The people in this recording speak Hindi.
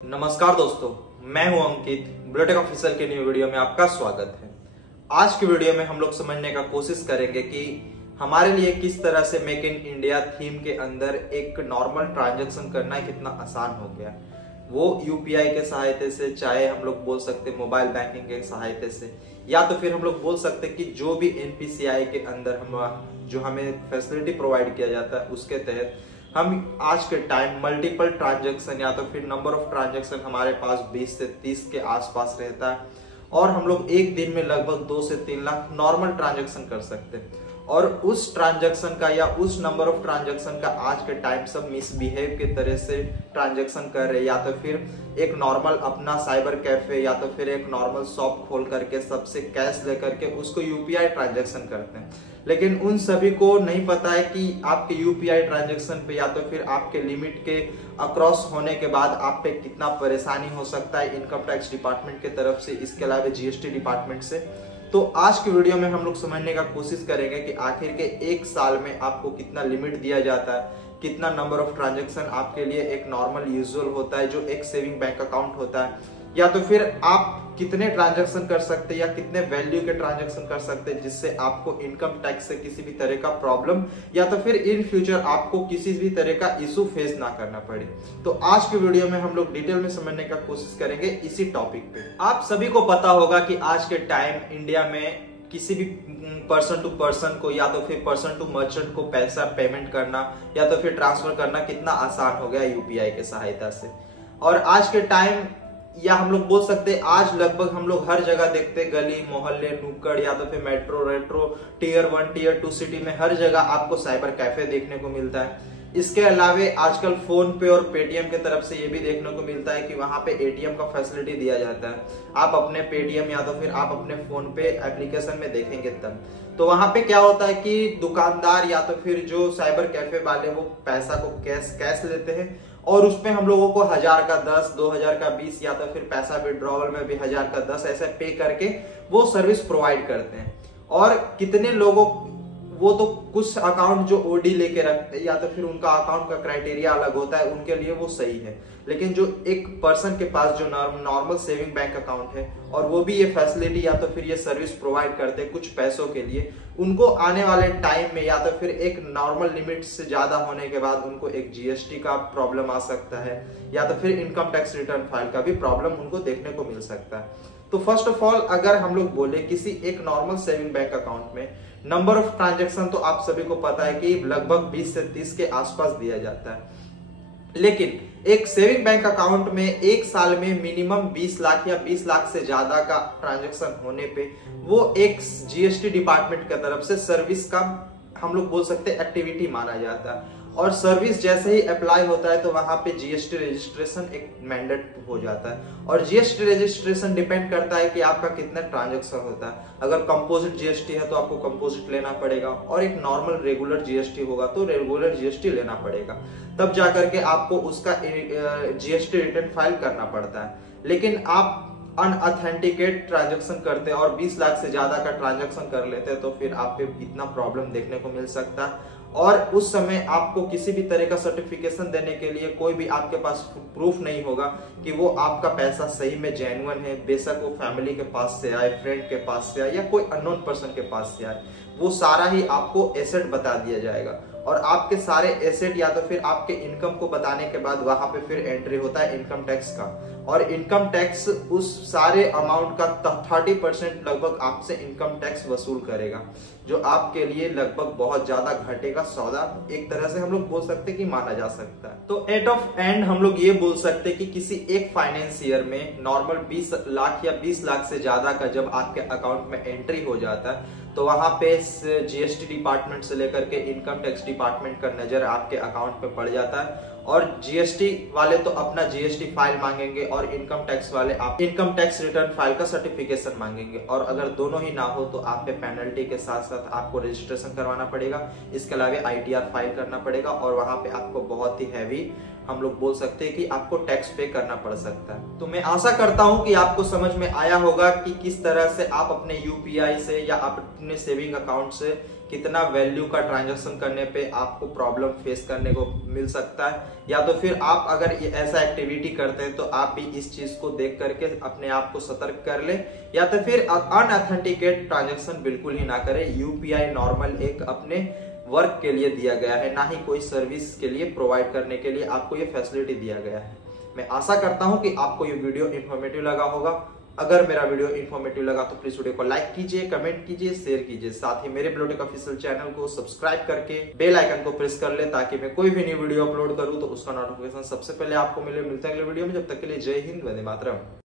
नमस्कार दोस्तों, मैं हूं अंकित। ब्लूटेक ऑफिशियल के न्यू वीडियो में आपका स्वागत है। आज की वीडियो में हम लोग समझने का कोशिश करेंगे कि हमारे लिए किस तरह से मेक इन इंडिया थीम के अंदर एक नॉर्मल ट्रांजैक्शन करना कितना आसान हो गया। वो यूपीआई के सहायता से, चाहे हम लोग बोल सकते मोबाइल बैंकिंग के सहायता से, या तो फिर हम लोग बोल सकते कि जो भी एनपीसीआई के अंदर जो हमें फैसिलिटी प्रोवाइड किया जाता है उसके तहत हम आज के टाइम मल्टीपल ट्रांजैक्शन या तो फिर नंबर ऑफ ट्रांजैक्शन हमारे पास 20 से 30 के आसपास रहता है और हम लोग एक दिन में लगभग 2 से 3 लाख नॉर्मल ट्रांजैक्शन कर सकते हैं। और उस ट्रांजैक्शन का या उस नंबर ऑफ ट्रांजैक्शन का आज के टाइम सब मिसबिहेव के तरह से ट्रांजैक्शन कर रहे, या तो फिर एक नॉर्मल अपना साइबर कैफे या तो फिर एक नॉर्मल शॉप खोल करके सबसे कैश लेकर के उसको यूपीआई ट्रांजैक्शन करते हैं। लेकिन उन सभी को नहीं पता है कि आपके यूपीआई ट्रांजैक्शन पे या तो फिर आपके लिमिट के अक्रॉस होने के बाद आप पे कितना परेशानी हो सकता है इनकम टैक्स डिपार्टमेंट की तरफ से, इसके अलावा जीएसटी डिपार्टमेंट से। तो आज की वीडियो में हम लोग समझने का कोशिश करेंगे कि आखिर के एक साल में आपको कितना लिमिट दिया जाता है, कितना नंबर ऑफ ट्रांजैक्शन आपके लिए एक नॉर्मल यूजुअल होता है जो एक सेविंग बैंक अकाउंट होता है, या तो फिर आप कितने ट्रांजैक्शन कर सकते हैं या कितने वैल्यू के ट्रांजैक्शन कर सकते हैं जिससे आपको इनकम टैक्स से किसी भी तरह का प्रॉब्लम या तो फिर इन फ्यूचर आपको किसी भी तरह का इशू फेस ना करना पड़े। तो आज की वीडियो में हम लोग डिटेल में समझने का कोशिश करेंगे इसी टॉपिक पे। आप सभी को पता होगा कि आज के टाइम इंडिया में किसी भी पर्सन टू पर्सन को या तो फिर पर्सन टू मर्चेंट को पैसा पेमेंट करना या तो फिर ट्रांसफर करना कितना आसान हो गया यूपीआई के सहायता से। और आज के टाइम या हम लोग बोल सकते हैं आज लगभग हम लोग हर जगह देखते हैं, गली मोहल्ले नुक्कड़ या तो फिर metro retro tier 1 tier 2 city में हर जगह आपको साइबर कैफे देखने को मिलता है। इसके अलावे आजकल फोन पे और पेटीएम की तरफ से ये भी देखने को मिलता है कि वहां पे एटीएम का फैसिलिटी दिया जाता है। आप अपने पेटीएम या तो फिर आप अपने फोन पे एप्लीकेशन में देखेंगे तब तो वहां पे क्या होता है कि दुकानदार या तो फिर जो साइबर कैफे वाले वो पैसा को कैश लेते हैं और उसपे हम लोगों को 1000 का 10, 2000 का 20 या तो फिर पैसा विड्रॉवल में भी 1000 का 10 ऐसे पे करके वो सर्विस प्रोवाइड करते हैं। और कितने लोगों वो तो कुछ अकाउंट जो ओडी लेके रखते हैं या तो फिर उनका अकाउंट का क्राइटेरिया अलग होता है, उनके लिए वो सही है। लेकिन जो एक पर्सन के पास जो नॉर्मल सेविंग बैंक अकाउंट है और वो भी ये फैसिलिटी या तो फिर ये सर्विस प्रोवाइड करते हैं कुछ पैसों के लिए, उनको आने वाले टाइम में या तो फिर एक नॉर्मल लिमिट से ज्यादा होने के बाद उनको एक जीएसटी का प्रॉब्लम आ सकता है या तो फिर इनकम टैक्स रिटर्न फाइल का भी प्रॉब्लम उनको देखने को मिल सकता है। तो फर्स्ट ऑफ ऑल अगर हम लोग बोले किसी एक नॉर्मल सेविंग बैंक अकाउंट में नंबर ऑफ ट्रांजैक्शन तो आप सभी को पता है कि लगभग 20 से 30 के आसपास दिया जाता है। लेकिन एक सेविंग बैंक अकाउंट में एक साल में मिनिमम 20 लाख या 20 लाख से ज्यादा का ट्रांजैक्शन होने पे वो एक जीएसटी डिपार्टमेंट की तरफ से सर्विस का हम लोग बोल सकते हैं एक्टिविटी माना जाता है। और सर्विस जैसे ही अप्लाई होता है तो वहां पे जीएसटी रजिस्ट्रेशन एक मैंडेट हो जाता है। और जीएसटी रजिस्ट्रेशन डिपेंड करता है कि आपका कितना ट्रांजैक्शन होता है। अगर कंपोजिट जीएसटी है तो आपको कंपोजिट लेना पड़ेगा और एक नॉर्मल रेगुलर जीएसटी होगा तो रेगुलर जीएसटी लेना पड़ेगा, तब जाकर के आपको उसका जीएसटी रिटर्न फाइल करना पड़ता है। लेकिन आप अनऑथेंटिकेट ट्रांजैक्शन करते हैं और 20 लाख से ज्यादा का ट्रांजैक्शन कर लेते हैं तो फिर आप पे इतना प्रॉब्लम देखने को मिल सकता है। और उस समय आपको किसी भी तरह का सर्टिफिकेशन देने के लिए कोई भी आपके पास प्रूफ नहीं होगा कि वो आपका पैसा सही में जेन्युइन है। बेशक वो फैमिली के पास से आए, फ्रेंड के पास से आए या कोई अननोन पर्सन के पास से आए, वो सारा ही आपको एसेट बता दिया जाएगा। और आपके सारे एसेट या तो फिर आपके इनकम को बताने के बाद वहां पे फिर एंट्री होता है इनकम टैक्स का। और इनकम टैक्स उस सारे अमाउंट का 30% लगभग आपसे इनकम टैक्स वसूल करेगा, जो आपके लिए लगभग बहुत ज्यादा घाटे का सौदा एक तरह से हम लोग बोल सकते हैं कि माना जा सकता है। तो एट ऑफ एंड हम लोग ये बोल सकते हैं कि किसी एक फाइनेंस ईयर में नॉर्मल 20 लाख या 20 लाख से ज्यादा का जब आपके अकाउंट में एंट्री हो जाता है तो वहां पे जीएसटी डिपार्टमेंट से लेकर के इनकम टैक्स डिपार्टमेंट का नजर आपके अकाउंट पे पड़ जाता है। और जीएसटी वाले तो अपना जीएसटी फाइल मांगेंगे और इनकम टैक्स वाले आप इनकम टैक्स रिटर्न फाइल का सर्टिफिकेशन मांगेंगे। और अगर दोनों ही ना हो तो आप पे पेनल्टी के साथ साथ आपको रजिस्ट्रेशन करवाना पड़ेगा। इसके अलावा आईटीआर फाइल करना पड़ेगा और वहां पे आपको बहुत ही हैवी हम लोग बोल सकते हैं कि आपको टैक्स पे करना पड़ सकता है। तो मैं आशा करता हूं कि आपको समझ में आया होगा कि किस तरह से आप अपने यूपीआई से या अपने सेविंग अकाउंट से कितना वैल्यू का ट्रांजैक्शन करने पे आपको प्रॉब्लम फेस करने को मिल सकता है, या तो फिर आप अगर ऐसा एक्टिविटी करते हैं तो आप भी इस चीज को देख करके अपने आप को सतर्क कर ले, या तो फिर अनऑथेंटिकेट ट्रांजैक्शन बिल्कुल ही ना करें। यूपीआई नॉर्मल एक अपने वर्क के लिए दिया गया है, ना ही कोई सर्विस के लिए प्रोवाइड करने के लिए आपको ये फैसिलिटी दिया गया है। मैं आशा करता हूं कि आपको ये वीडियो इन्फॉर्मेटिव लगा होगा। अगर मेरा वीडियो इन्फॉर्मेटिव लगा तो प्लीज वीडियो को लाइक कीजिए, कमेंट कीजिए, शेयर कीजिए। साथ ही मेरे ब्लूटेक ऑफिशियल चैनल को सब्सक्राइब करके बेल आइकन को प्रेस कर ले, ताकि मैं कोई भी नई वीडियो अपलोड करूं तो उसका नोटिफिकेशन सबसे पहले आपको मिले। मिलते हैं अगले वीडियो में, जब तक के लिए जय हिंद, वंदे मातरम।